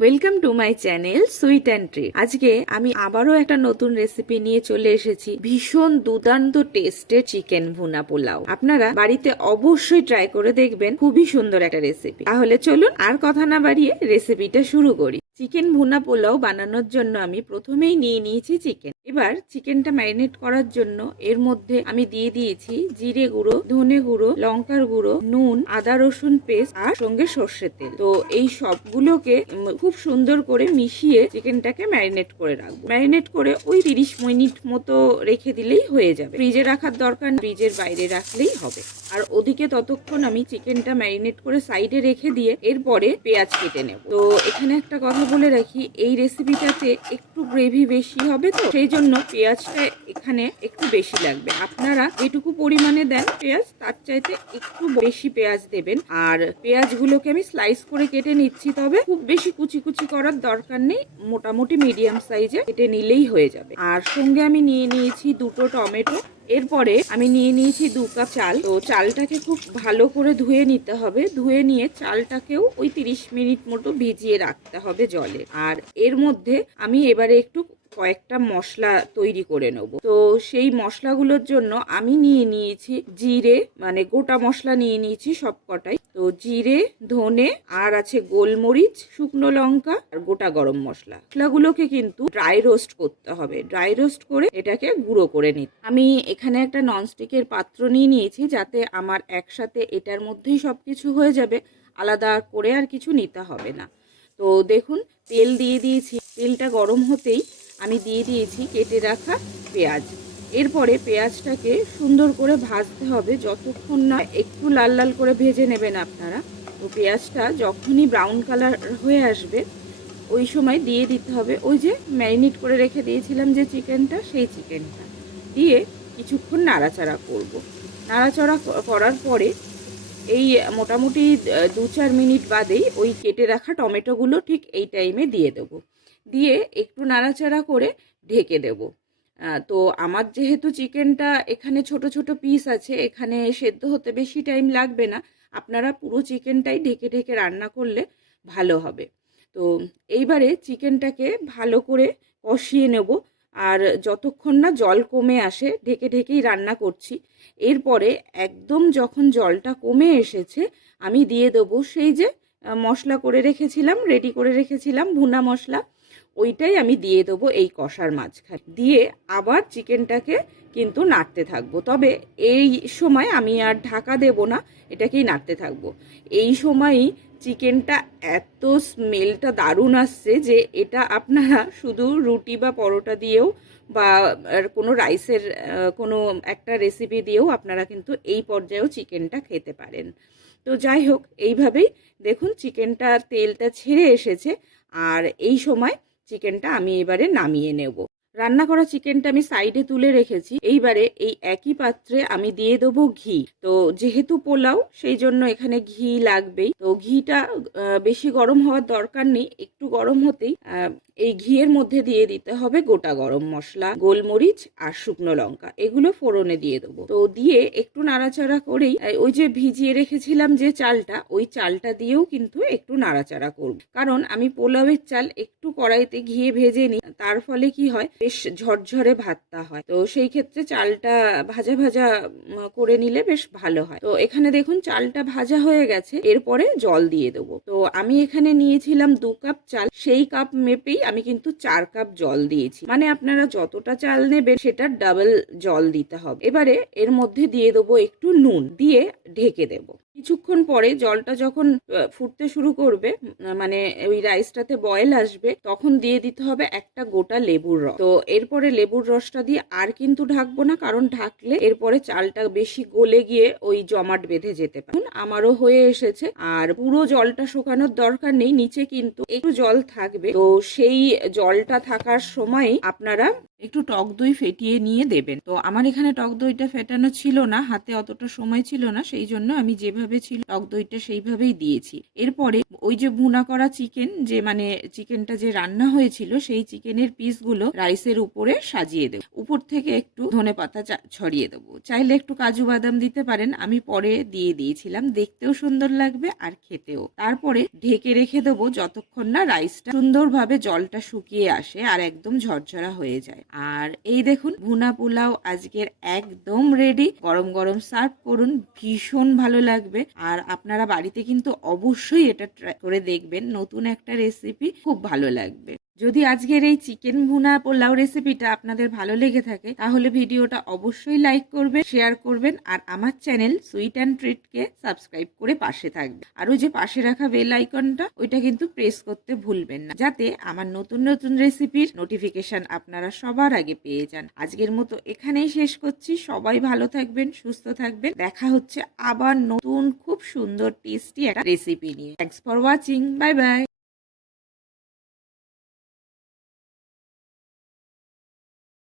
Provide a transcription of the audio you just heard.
Welcome to my channel sweet and treat. আজকে আমি আবারও একটা নতুন রেসিপি নিয়ে চলে এসেছি। ভীষণ দুর্দান্ত টেস্টের চিকেন ভুনা পোলাও। আপনারা বাড়িতে অবশ্যই ট্রাই করে দেখবেন, খুবই সুন্দর একটা রেসিপি। তাহলে চলুন আর কথা না বাড়িয়ে রেসিপিটা শুরু করি। চিকেন ভুনা পোলাও বানানোর জন্য আমি প্রথমেই নিয়ে নিয়েছি চিকেন। এবার চিকেনটা ম্যারিনেট করার জন্য এর মধ্যে আমি দিয়ে দিয়েছি জিরে গুঁড়ো, ধনে গুঁড়ো, লঙ্কার গুঁড়ো, নুন, আদা রসুন পেস্ট আর সঙ্গে সর্ষের তেল। তো এই সবগুলোকে খুব সুন্দর করে মিশিয়ে চিকেনটাকে ম্যারিনেট করে রাখবো। ম্যারিনেট করে ওই 30 মিনিট মতো রেখে দিলেই হয়ে যাবে। ফ্রিজে রাখার দরকার, ফ্রিজের বাইরে রাখলেই হবে। আর ওদিকে ততক্ষণ আমি চিকেনটা ম্যারিনেট করে সাইডে রেখে দিয়ে এরপরে পেঁয়াজ কেটে নেব। তো এখানে একটা কথা বলে রাখি, এই রেসিপিটাতে একটু গ্রেভি বেশি হবে, তো সেই জন্য পেঁয়াজটা এখানে একটু বেশি লাগবে। আপনারা যেটুকু পরিমাণে দেন পেঁয়াজ, তার চাইতে একটু বেশি পেঁয়াজ দেবেন। আর পেঁয়াজগুলোকে আমি স্লাইস করে কেটে নিচ্ছি, তবে খুব বেশি কুচি কুচি করার দরকার নেই, মোটামুটি মিডিয়াম সাইজে কেটে নিলেই হয়ে যাবে। আর সঙ্গে আমি নিয়ে নিয়েছি 2টো টমেটো। এরপরে আমি নিয়ে নিয়েছি 2 কাপ চাল। তো চালটাকে খুব ভালো করে ধুয়ে নিতে হবে। ধুয়ে নিয়ে চালটাকেও ওই 30 মিনিট মতো ভিজিয়ে রাখতে হবে জলে। আর এর মধ্যে আমি এবারে একটু কয়েকটা মশলা তৈরি করে নেব। তো সেই মশলাগুলোর জন্য আমি নিয়ে নিয়েছি জিরে, মানে গোটা মশলা নিয়ে নিয়েছি সব কটাই। তো জিরে, ধনে, আর আছে গোলমরিচ, শুকনো লঙ্কা আর গোটা গরম মশলা। মশলাগুলোকে কিন্তু ড্রাই রোস্ট করতে হবে। ড্রাই রোস্ট করে এটাকে গুঁড়ো করে নিতে। আমি এখানে একটা ননস্টিকের পাত্র নিয়ে নিয়েছি, যাতে আমার একসাথে এটার মধ্যেই সবকিছু হয়ে যাবে, আলাদা করে আর কিছু নিতে হবে না। তো দেখুন, তেল দিয়ে দিয়েছি। তেলটা গরম হতেই আমি দিয়ে দিয়েছি কেটে রাখা পেঁয়াজ। এরপরে পেঁয়াজটাকে সুন্দর করে ভাজতে হবে, যতক্ষণ না একটু লাল লাল করে ভেজে নেবেন আপনারা। তো পেঁয়াজটা যখনই ব্রাউন কালার হয়ে আসবে, ওই সময় দিয়ে দিতে হবে ওই যে ম্যারিনেট করে রেখে দিয়েছিলাম যে চিকেনটা, সেই চিকেনটা দিয়ে কিছুক্ষণ নাড়াচাড়া করব। নাড়াচাড়া করার পরে এই মোটামুটি 2-4 মিনিট বাদেই ওই কেটে রাখা টমেটোগুলো ঠিক এই টাইমে দিয়ে দেবো। দিয়ে একটু নাড়াচাড়া করে ঢেকে দেব। তো আমার যেহেতু চিকেনটা এখানে ছোট ছোট পিস আছে, এখানে সেদ্ধ হতে বেশি টাইম লাগবে না। আপনারা পুরো চিকেনটাই ঢেকে ঢেকে রান্না করলে ভালো হবে। তো এইবারে চিকেনটাকে ভালো করে কষিয়ে নেব। আর যতক্ষণ না জল কমে আসে, ঢেকে ঢেকেই রান্না করছি। এরপরে একদম যখন জলটা কমে এসেছে, আমি দিয়ে দেবো সেই যে মশলা করে রেখেছিলাম, রেডি করে রেখেছিলাম ভুনা মশলা, ওইটাই আমি দিয়ে দেবো এই কষার মাঝখানে। দিয়ে আবার চিকেনটাকে কিন্তু নাড়তে থাকবো। তবে এই সময় আমি আর ঢাকা দেব না, এটাকেই নাড়তে থাকবো। এই সময়ই চিকেনটা এত স্মেলটা দারুণ আসছে যে এটা আপনারা শুধু রুটি বা পরোটা দিয়েও বা কোনো রাইসের কোনো একটা রেসিপি দিয়েও আপনারা কিন্তু এই পর্যায়েও চিকেনটা খেতে পারেন। তো যাই হোক, এইভাবেই দেখুন চিকেনটা তেলটা ছেড়ে এসেছে। আর এই সময় চিকেনটা আমি এবারে নামিয়ে নেব। রান্না করা চিকেনটা আমি সাইডে তুলে রেখেছি। এইবারে এই একই পাত্রে আমি দিয়ে দেবো ঘি। তো যেহেতু পোলাও, সেই জন্য এখানে ঘি লাগবেই। তো ঘিটা বেশি গরম হওয়ার দরকার নেই, একটু গরম হতেই এই ঘিয়ের মধ্যে দিয়ে দিতে হবে গোটা গরম মশলা, গোলমরিচ আর শুকনো লঙ্কা। এগুলো ফোড়নে দিয়ে দেবো। তো দিয়ে একটু নাড়াচাড়া করেই ওই যে ভিজিয়ে রেখেছিলাম যে চালটা, ওই চালটা দিয়েও কিন্তু একটু নাড়াচাড়া করব। কারণ আমি পোলাওয়ের চাল একটু কড়াইতে ঘিয়ে ভেজে নিই, তার ফলে কি হয়, বেশ ঝরঝরে ভাতটা হয়। তো সেই ক্ষেত্রে চালটা ভাজা ভাজা করে নিলে বেশ ভালো হয়। তো এখানে দেখুন চালটা ভাজা হয়ে গেছে। এরপরে জল দিয়ে দেবো। তো আমি এখানে নিয়েছিলাম 2 কাপ চাল, সেই কাপ মেপেই আমি কিন্তু 4 কাপ জল দিয়েছি। মানে আপনারা যতটা চাল নেবেন সেটার ডাবল জল দিতে হবে। এবারে এর মধ্যে দিয়ে দেবো একটু নুন, দিয়ে ঢেকে দেবো। কিছুক্ষণ পরে জলটা যখন ফুটতে শুরু করবে, মানে ওই রাইসটাতে বয়েল আসবে, তখন দিয়ে দিতে হবে একটা গোটা লেবুর রস। তো এরপরে লেবুর রসটা দিয়ে আর কিন্তু ঢাকবো না, কারণ ঢাকলে এরপরে চালটা বেশি গলে গিয়ে ওই জমাট বেঁধে যেতে পারে। আমারও হয়ে এসেছে। আর পুরো জলটা শুকানোর দরকার নেই, নিচে কিন্তু একটু জল থাকবে। তো সেই জলটা থাকার সময় আপনারা একটু টক দই ফেটিয়ে নিয়ে দেবেন। তো আমার এখানে টক দইটা ফেটানো ছিল না, হাতে অতটা সময় ছিল না, সেই জন্য আমি যেভাবে ছিল টক দইটা সেইভাবেই দিয়েছি। এরপরে ওই যে ভুনা করা চিকেন, যে মানে চিকেনটা যে রান্না হয়েছিল, সেই চিকেনের পিসগুলো রাইসের উপরে সাজিয়ে দেবো। উপর থেকে একটু ধনেপাতা ছড়িয়ে দেবো। চাইলে একটু কাজু বাদাম দিতে পারেন, আমি পরে দিয়ে দিয়েছিলাম, দেখতেও সুন্দর লাগবে আর খেতেও। তারপরে ঢেকে রেখে দেবো যতক্ষণ না রাইসটা সুন্দরভাবে জলটা শুকিয়ে আসে আর একদম ঝরঝরা হয়ে যায়। আর এই দেখুন, ভুনা পোলাও আজকের একদম রেডি। গরম গরম সার্ভ করুন, ভীষণ ভালো লাগবে। আর আপনারা বাড়িতে কিন্তু অবশ্যই এটা ট্রাই করে দেখবেন, নতুন একটা রেসিপি, খুব ভালো লাগবে। যদি আজকের এই চিকেন ভুনা পোলাও রেসিপিটা আপনাদের ভালো লেগে থাকে তাহলে ভিডিওটা অবশ্যই লাইক করবেন, শেয়ার করবেন, আর আমার চ্যানেল সুইট অ্যান্ড ট্রিটকে সাবস্ক্রাইব করে পাশে থাকবেন। আর ওই যে পাশে রাখা বেল আইকনটা, ওইটা কিন্তু প্রেস করতে ভুলবেন না, যাতে আমার নতুন নতুন রেসিপির নোটিফিকেশন আপনারা সবার আগে পেয়ে যান। আজকের মতো এখানেই শেষ করছি। সবাই ভালো থাকবেন, সুস্থ থাকবেন। দেখা হচ্ছে আবার নতুন খুব সুন্দর টেস্টি একটা রেসিপি নিয়ে। Thanks for watching. Bye bye.